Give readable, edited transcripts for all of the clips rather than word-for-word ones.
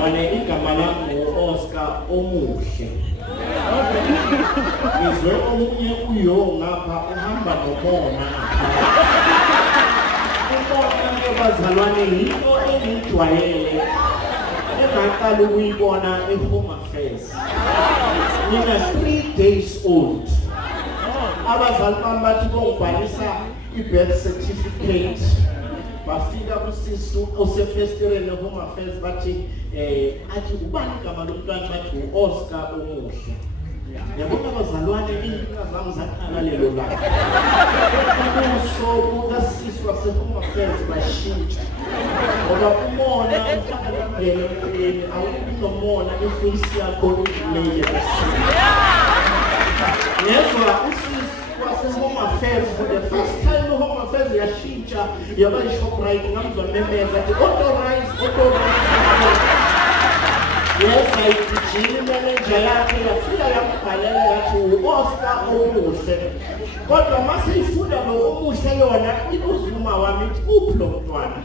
bazalwane igama lami Oscar Omuhle. Ngizwe omunye uyo ngapha uhamba nomona. Umona bazalwane yinto engijwayele. Engaqala ukuyibona eHome Affairs. Mina 3 days old. Abazali bami bathi bongibhalisa i-birth certificate. Bafika kusisi osefestireni eHome Affairs bathi athi ubani igama lomntwana bathi uOscar Omuhle. Yabona abazalwane inkinga zami zakhala lelo langa. Ubuso bukasisi waseHome Affairs bashintsha. Ngoba umona ufaka ngene empilweni awunomona iface yakho ileya. Yezwa usisi waseHome Affairs for the first time eHome Affairs yashintsha yaba iShoprite ngamzwa memeza athi authorize. Yes, I manager yakhe yafika yambhalela yathi uOscar Omuhle. Kodwa mase ifunda lo Omuhle yona ibuzuma wami ithi uphi lo mntwana.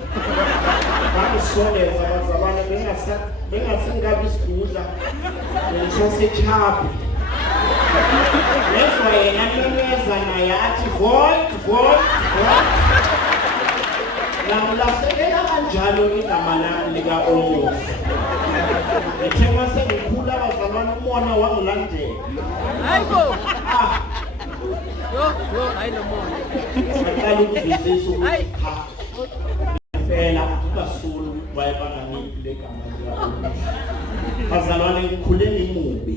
Bakusoneza abazalwane bengasingabi isidudla. Ngisasechaphi. Yezwa yena memeza naye athi vote. Lamlasekela kanjalo igama lami lika Omuhle. Ethema sengikhula abazalwane umona wangilandela. Hayibo. Yo, ayilomona. Ngaqala ukuzwisisa ukuthi cha. Phela uBasulu wayebanga ngiphi legama lika Omuhle. Bazalwane ngikhule ngimubi.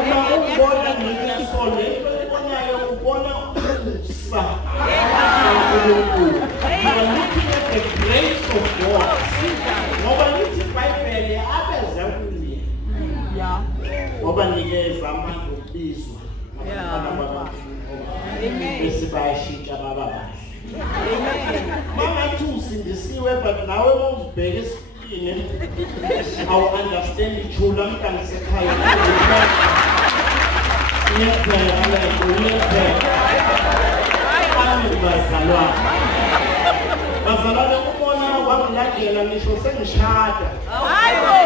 Uma ubona nginesole, ubonayo ubona sa. Looking at the grace of God. Ngoba lithi iBhayibheli abeza kuye. Yeah. Ngoba nikeza amandla okubizwa. Amen. Bese bayashintsha baba bahle. Amen. Mangathi usindisiwe but nawe mawuzibheka esipini awu understand ijula mntana sekhaya. Bazalwane umona wangilandela ngisho sengishada. Hayibo.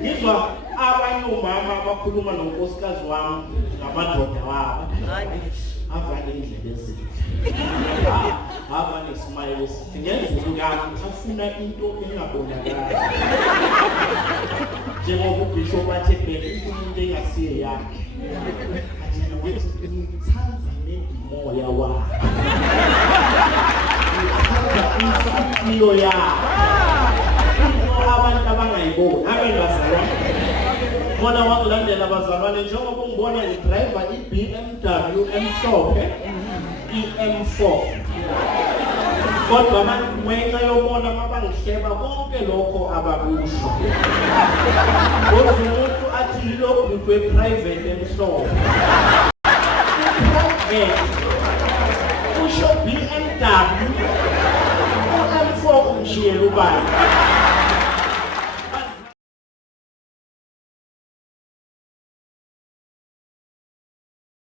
Ngizwa abanye umama abakhuluma nonkosikazi wami namadoda wabo. Avale indlela ezinhle. Avale ismile esithi ngenzulu yami afuna into engabonakali. Njengoba uBishop athi ebheke into engasiye yakhe. Athi ngithanza moya wakho. Ngithanza inhliziyo yakho. Abantu abangayiboni abengazalwane. Bona wangilandela abazalwane njengoba ungibona ngidriver iBMW emhlophe iM4. Kodwa manje yobona mabangihleba konke lokho abakusho. Umuntu athi lo muntu weprivate emhlophe. Usho BMW M4 umshiyela ubani.